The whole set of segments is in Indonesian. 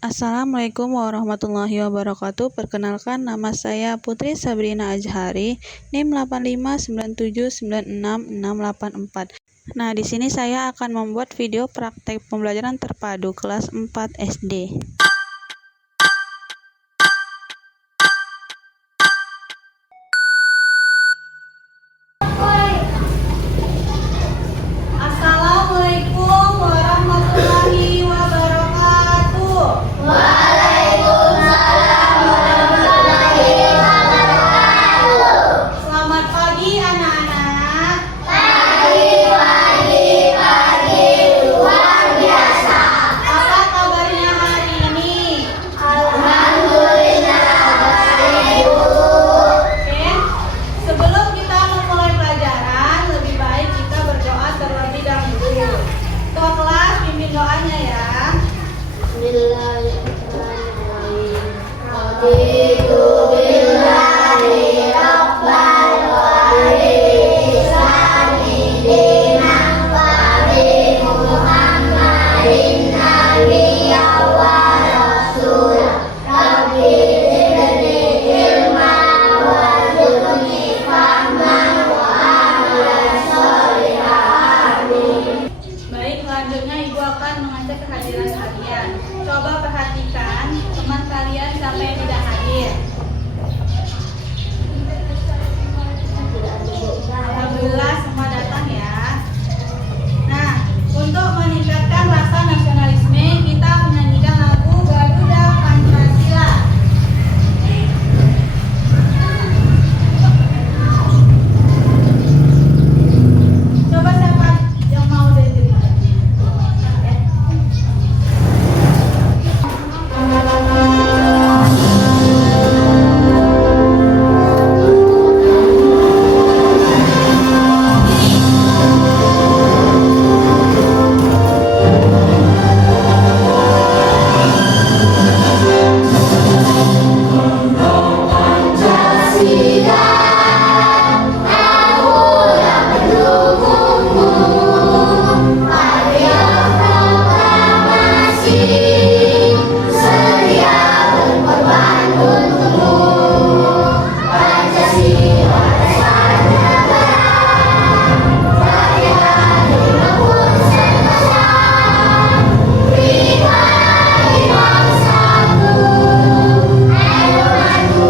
Assalamualaikum warahmatullahi wabarakatuh. Perkenalkan, nama saya Putri Sabrina Azhari, NIM 859796684. Nah, di sini saya akan membuat video praktek pembelajaran terpadu kelas 4 SD. Assalamualaikum warahmatullahi wabarakatuh. Waalaikumsalam warahmatullahi wabarakatuh. Selamat pagi anak-anak. Pagi luar biasa. Apa kabarnya hari ini? Alhamdulillah baik, Bu. Oke. Sebelum kita memulai pelajaran, lebih baik kita berdoa terlebih dahulu. Ketua kelas pimpin doanya ya. Bismillahirrahmanirrahim. Raditu billahi rabban wa bi-islami dinan wa bi Muhammadin nabiyyan wa rasulah. Rabbi zidni ilman warzuqni fahman wa amalan sholihan. Baik, selanjutnya Ibu akan mengecek kehadiran kalian. Coba perhatikan teman kalian siapa yang tidak hadir. Alhamdulillah semua datang ya. Nah, untuk meningkatkan rasa nasionalisme, kita menyanyikan lagu Garuda Pancasila. Coba siapa yang mau dari Pancasila, aku yang mendukungmu. Ayo proklamasi, sedia berkorban untukmu. Pancasila dasar negara, rakyat dimanapun sentosa. Kita ini bangsaku. Ayo maju,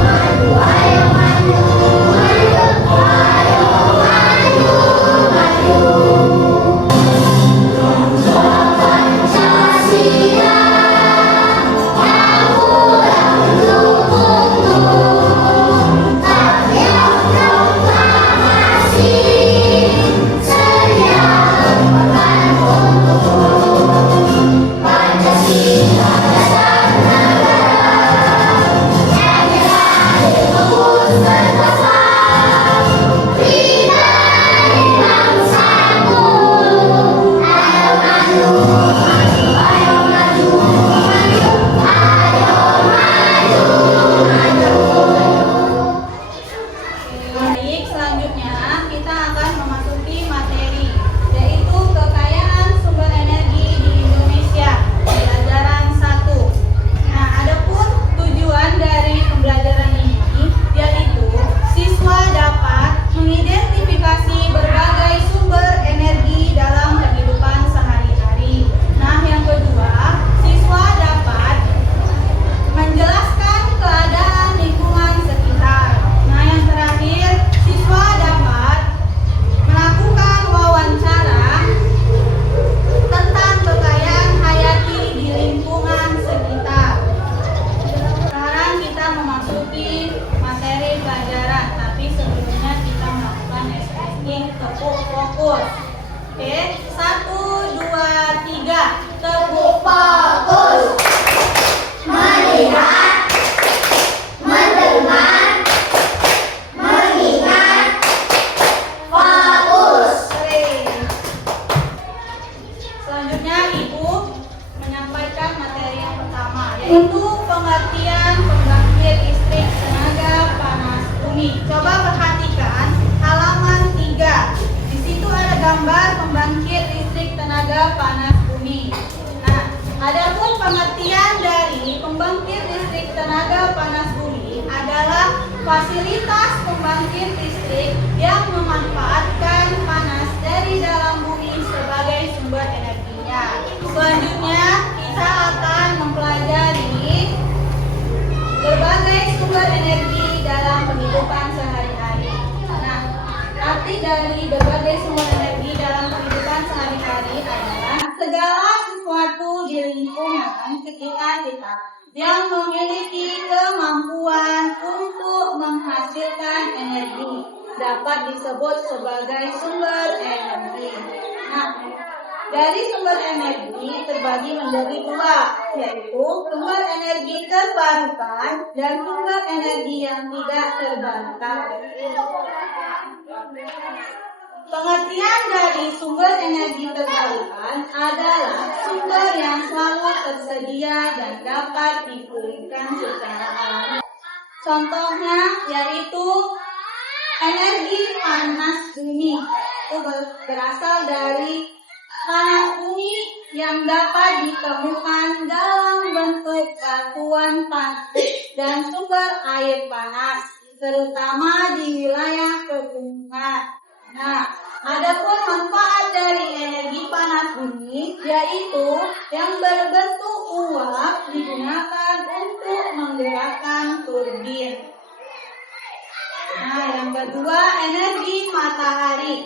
maju, ayo maju, maju, ayo maju, maju. Pancasila, aku yang mendukungmu. Ayo proklamasi, sedia berkorban untukmu. Pancasila dasar negara, rakyat dimanapun sentosa. Kita ini bangsaku. Ayo maju, maju, ayo maju, maju, ayo maju, maju. Baik, selanjutnya kita akan memasuki materi, yaitu kekayaan sumber energi di Indonesia, pelajaran 1. Nah, adapun tujuan dari pembelajaran ini yaitu siswa dapat mengidentifikasi berbagai sumber energi dalam kehidupan sehari-hari. Nah, yang kedua, siswa dapat menjelaskan keadaan lingkungan sekitar. Nah, yang terakhir, siswa dapat melakukan wawancara tentang kekayaan hayati di lingkungan sekitar. Sekarang kita memasuki materi pelajaran, tapi sebelumnya kita melakukan listening tepuk fokus. Oke, 1, 2, 3, tepuk Fokus, melihat, mendengar, mengingat. Fokus. Selanjutnya Ibu menyampaikan materi yang pertama, yaitu pengertian pembangkit listrik tenaga panas bumi. Coba perhatikan halaman 3. Di situ ada gambar pembangkit listrik tenaga panas bumi. Nah, Adapun pengertian dari pembangkit listrik tenaga panas bumi adalah fasilitas pembangkit listrik yang memanfaatkan panas dari dalam bumi sebagai sumber energinya. Selanjutnya kita akan mempelajari berbagai sumber energi dalam kehidupan sehari-hari. Nah, arti dari berbagai sumber energi dalam kehidupan sehari-hari adalah segala sesuatu di lingkungan sekitar kita yang memiliki kemampuan untuk menghasilkan energi dapat disebut sebagai sumber energi. Nah, dari sumber energi terbagi menjadi dua, yaitu sumber energi terbarukan dan sumber energi yang tidak terbarukan. Pengertian dari sumber energi terbarukan adalah sumber yang selalu tersedia dan dapat dipulihkan secara alami. Contohnya yaitu energi panas bumi, itu berasal dari panas bumi yang dapat ditemukan dalam bentuk batuan panas dan sumber air panas, terutama di wilayah pegunungan. Nah, adapun manfaat dari energi panas bumi yaitu yang berbentuk uap digunakan untuk menggerakkan turbin. Nah, yang kedua, energi matahari.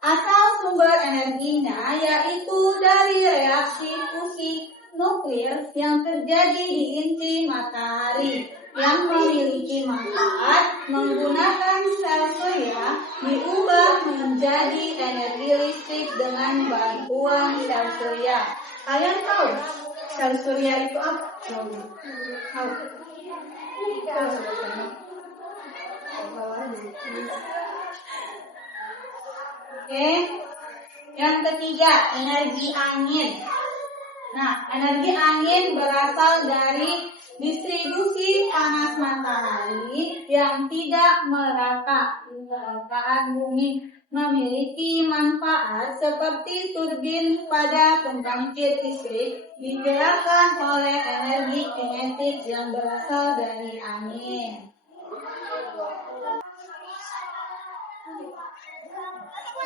Asal sumber energinya yaitu dari reaksi fusi nuklir yang terjadi di inti matahari yang memiliki manfaat menggunakan sel surya diubah menjadi energi listrik dengan bantuan sel surya. Kalian tahu sel surya itu apa? Tahu? Oke. Yang ketiga, energi angin. Nah, energi angin berasal dari distribusi panas matahari yang tidak merata di permukaan bumi, memiliki manfaat seperti turbin pada pembangkit listrik digerakkan oleh energi kinetik yang berasal dari angin.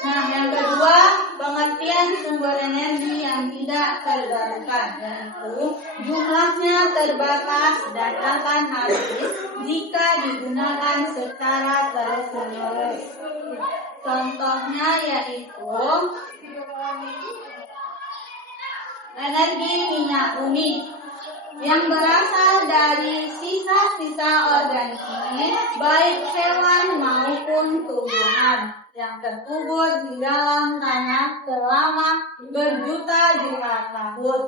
Nah, yang kedua, pengertian sumber energi yang tidak terbarukan, yaitu jumlahnya terbatas dan akan habis jika digunakan secara terus-menerus. Contohnya yaitu energi minyak bumi yang berasal dari sisa-sisa organisme baik hewan maupun tumbuhan yang terkubur di dalam tanah selama berjuta-juta tahun.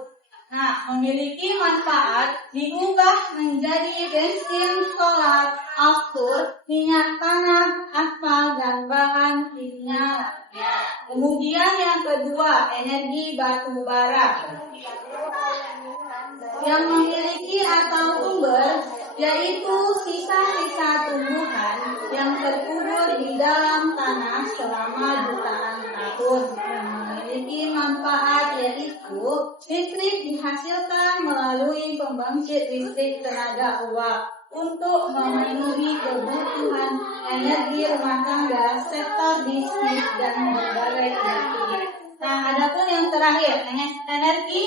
Nah, memiliki manfaat diubah menjadi bensin solar, aftur, minyak tanah, aspal, dan bahan kimia. Kemudian yang kedua, energi batu bara yang memiliki asal sumber yaitu sisa-sisa tumbuhan yang terkubur di dalam tanah selama jutaan tahun yang memiliki manfaat yaitu listrik dihasilkan melalui pembangkit listrik tenaga uap untuk memenuhi kebutuhan energi rumah tangga, sektor bisnis, dan berbagai industri. Nah, adapun yang terakhir, energi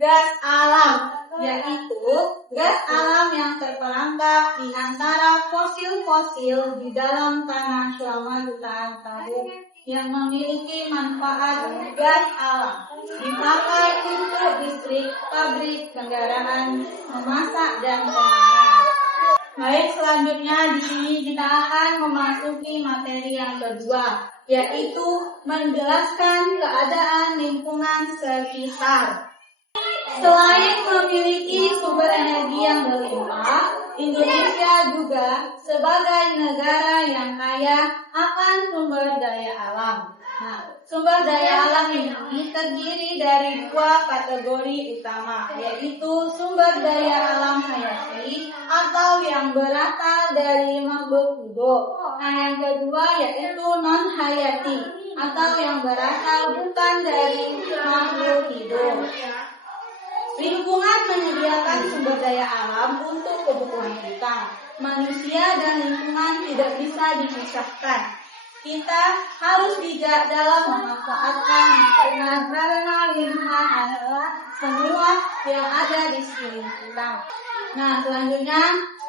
gas alam, yaitu gas alam yang terperangkap di antara fosil-fosil di dalam tanah selama jutaan tahun yang memiliki manfaat gas alam dipakai untuk listrik, pabrik, kendaraan, memasak, dan pengolahan. Baik, selanjutnya di sini kita akan memasuki materi yang kedua, yaitu menjelaskan keadaan lingkungan sekitar. Selain memiliki sumber energi yang berlimpah, Indonesia juga sebagai negara yang kaya akan sumber daya alam. Nah, sumber daya alam ini terdiri dari dua kategori utama, yaitu sumber daya alam hayati atau yang berasal dari makhluk hidup. Nah, yang kedua yaitu non hayati atau yang berasal bukan dari makhluk hidup. Lingkungan menyediakan sumber daya alam untuk kebutuhan kita. Manusia dan lingkungan tidak bisa dipisahkan. Kita harus bijak dalam memanfaatkan lingkungan karena lingkungan adalah semua yang ada di sekeliling kita. Nah, selanjutnya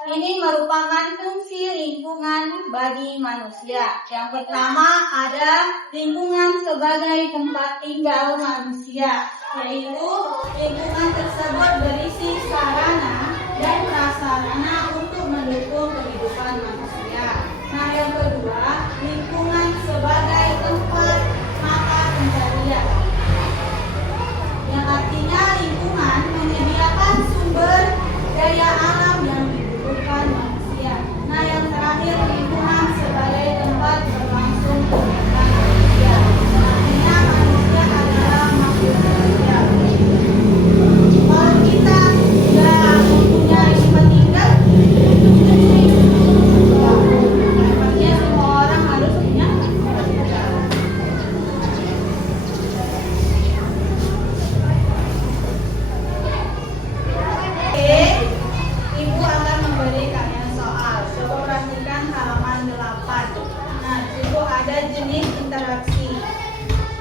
ini merupakan fungsi lingkungan bagi manusia. Yang pertama ada lingkungan sebagai tempat tinggal manusia, yaitu lingkungan tersebut berisi sarana dan prasarana untuk mendukung kehidupan manusia. Nah, yang kedua, lingkungan sebagai tempat mata pencarian, yang artinya lingkungan menyediakan sumber daya alam yang dibutuhkan manusia. Nah, yang terakhir, lingkungan sebagai tempat berlangsung kegiatan manusia. Artinya manusia adalah makhluk sosial. Kalau kita tidak mempunyai tempat tinggal, artinya semua orang harus punya tempat tinggal. Oke, Ibu akan memberi kalian soal. Coba perhatikan halaman 8. Nah, di situ ada jenis interaksi.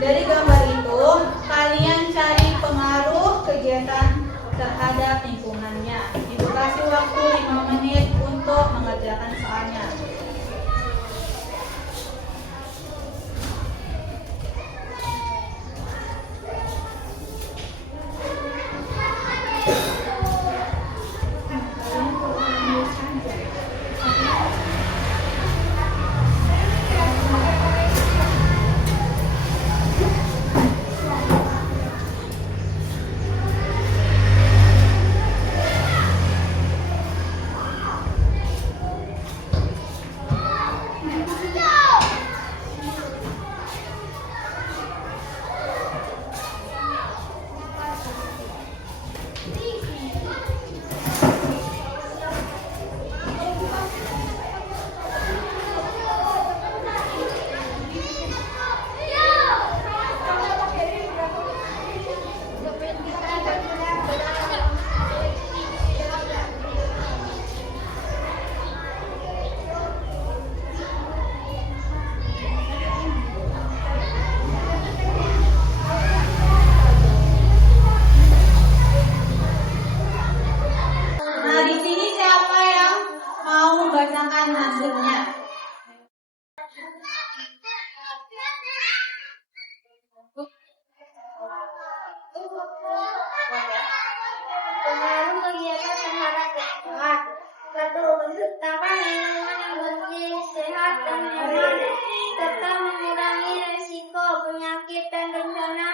Dari gambar itu, kalian cari pengaruh kegiatan terhadap lingkungannya. Ibu kasih waktu 5 menit untuk mengerjakan soalnya. Nah, di sini siapa yang mau membacakan hasilnya? Pengaruh kegiatan terhadap lingkungan. Satu, menciptakan lingkungan yang bersih, sehat, dan nyaman, serta mengurangi resiko penyakit dan bencana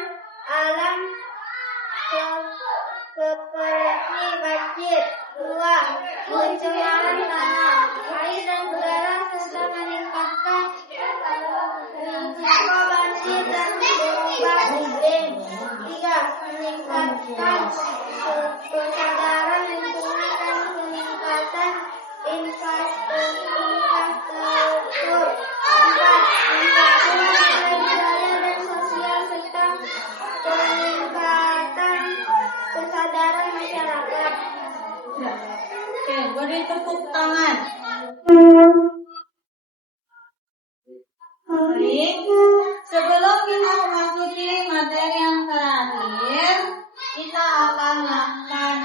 alam seperti banjir. Dua, pencemaran tanah, air, dan udara, serta meningkatkan risiko banjir dan gelombang iklim. Tiga, meningkatkan kesadaran lingkungan dan peningkatan infrastruktur. Empat, memperkuat budaya dan sosial serta peningkatan kesadaran masyarakat. Oke, beri tepuk tangan. Baik, sebelum kita memasuki materi yang terakhir, kita akan melakukan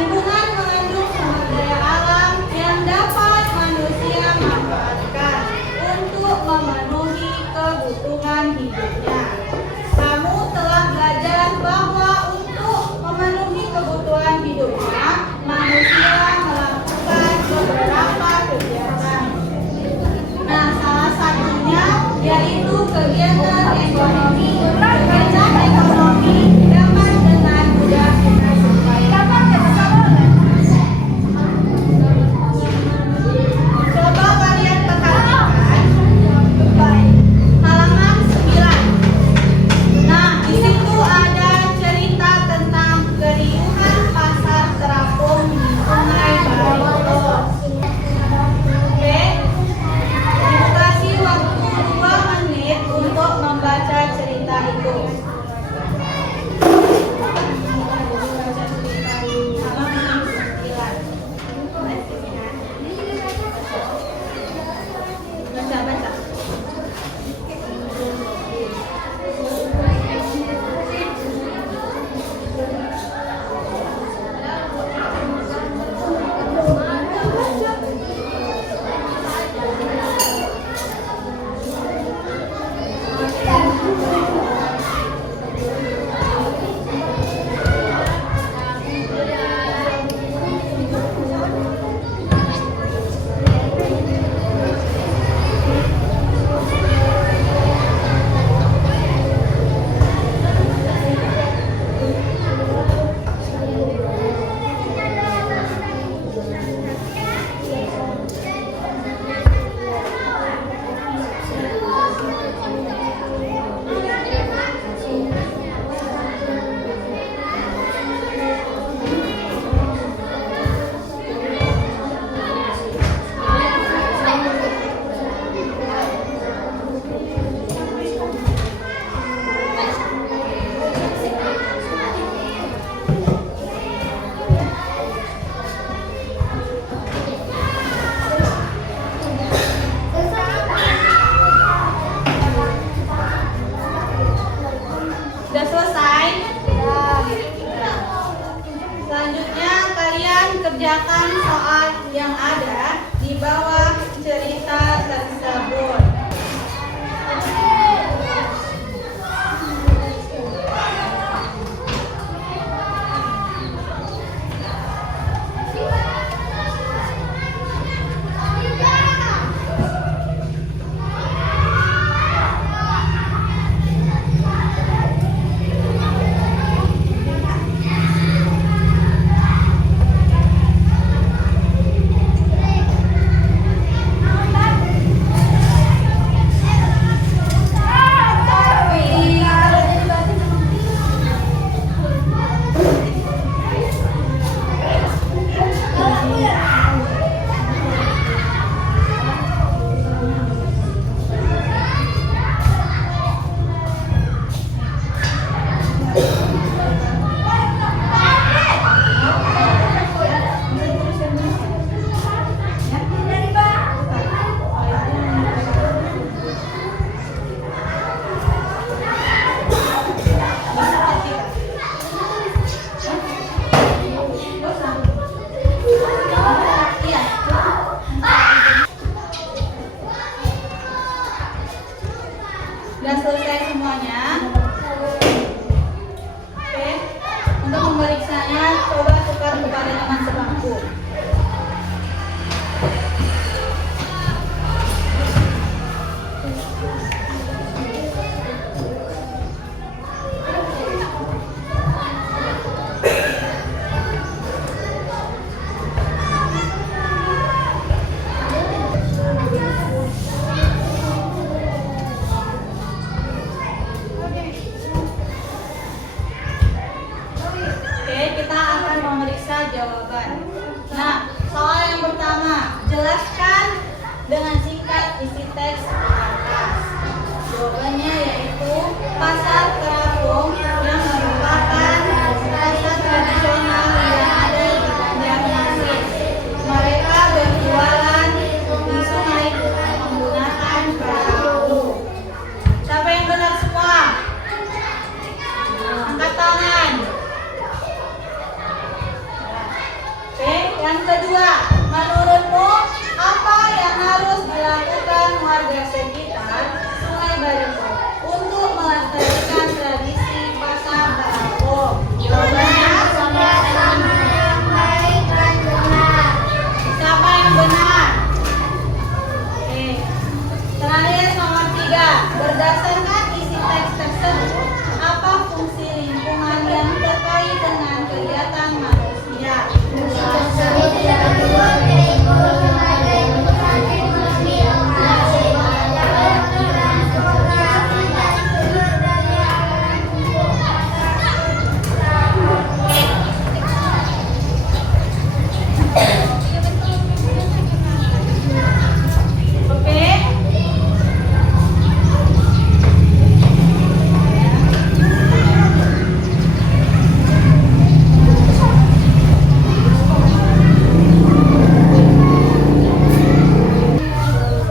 Lingkungan mengandung sumber daya alam yang dapat manusia manfaatkan untuk memenuhi kebutuhan hidupnya. Kamu telah belajar bahwa untuk memenuhi kebutuhan hidupnya, manusia melakukan beberapa kegiatan. Nah, salah satunya yaitu kegiatan ekonomi. Kegiatan ekonomi dapat dengan mudah kita jumpai. Coba kalian perhatikan halaman 9. Nah, di situ ada cerita tentang keriuhan pasar terapung di Sungai Barito. Oke, dikasih waktu 2 menit untuk membaca cerita itu. Halaman 9. Baca. Sudah selesai? Selanjutnya kalian kerjakan soal yang ada di bawah cerita tersebut. Sudah selesai semuanya? Oke. Untuk memeriksanya, coba tukar kepada teman sebangku. Jawaban. Nah, soal yang pertama, jelaskan dengan singkat isi teks di atas. Jawabannya yaitu pasar terapung yang merupakan pasar tradisional yang ada di Banjarmasin. Mereka berjualan di sungai menggunakan perahu. Siapa yang benar semua? Angkat tangan. Yang kedua, menurutmu apa yang harus dilakukan warga sekitar Sungai Barito untuk melestarikan tradisi pasar Barito? Jawabannya Sama yang baik dan benar. siapa yang benar? Oke. Terakhir nomor 3, berdasarkan isi teks tersebut, apa fungsi lingkungan yang terkait dengan kegiatan manusia? Oke.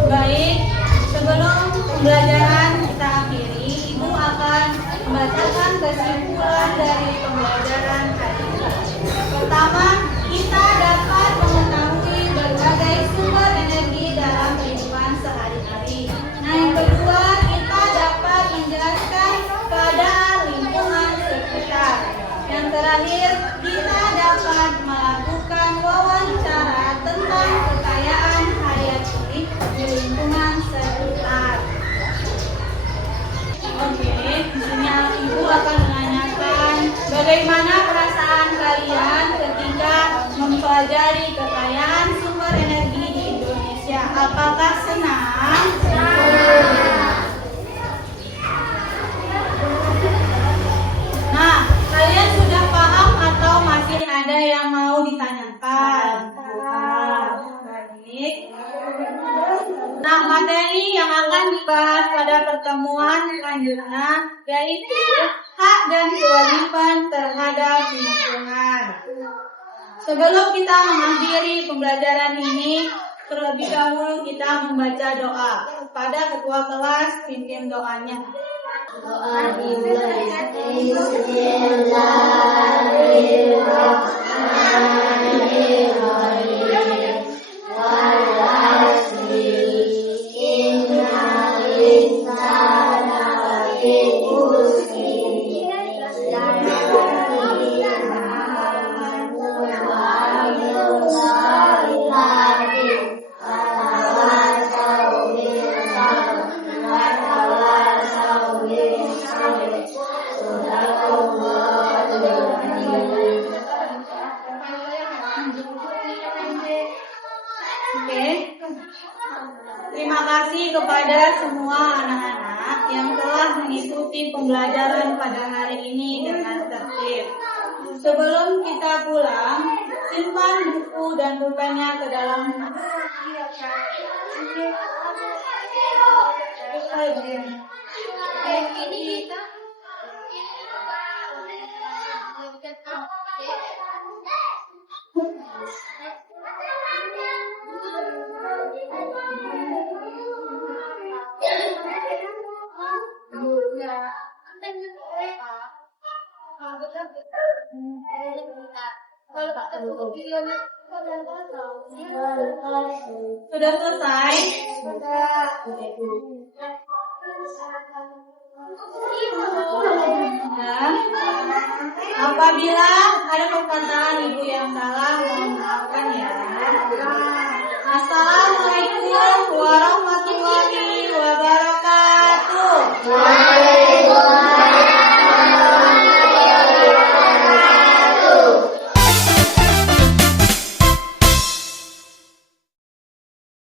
Baik, sebelum pembelajaran kita akhiri, Ibu akan membacakan kesimpulan dari pembelajaran hari ini. Pertama, kita dapat mengetahui berbagai sumber energi dalam kehidupan sehari-hari. Nah, yang kedua, kita dapat menjelaskan keadaan lingkungan sekitar. Yang terakhir, kita dapat melakukan wawancara tentang kekayaan hayati di lingkungan sekitar. Oke, di sini Ibu akan menanyakan bagaimana perasaan kalian ketika mempelajari kekayaan sumber energi di Indonesia. Apakah senang? Nah, kalian sudah paham atau masih ada yang mau ditanyakan? Baik. Nah, materi yang akan dibahas pada pertemuan selanjutnya yaitu hak dan kewajiban terhadap lingkungan. Sebelum kita mengakhiri pembelajaran ini, terlebih dahulu kita membaca doa. Pada ketua kelas, pimpin doanya. Doa dimulai. Bismillahirrahmanirrahim. Oke. Terima kasih kepada semua anak-anak yang telah mengikuti pembelajaran pada hari ini dengan tertib. Sebelum kita pulang, simpan buku dan pulpennya ke dalam Sudah selesai? Nah, apabila ada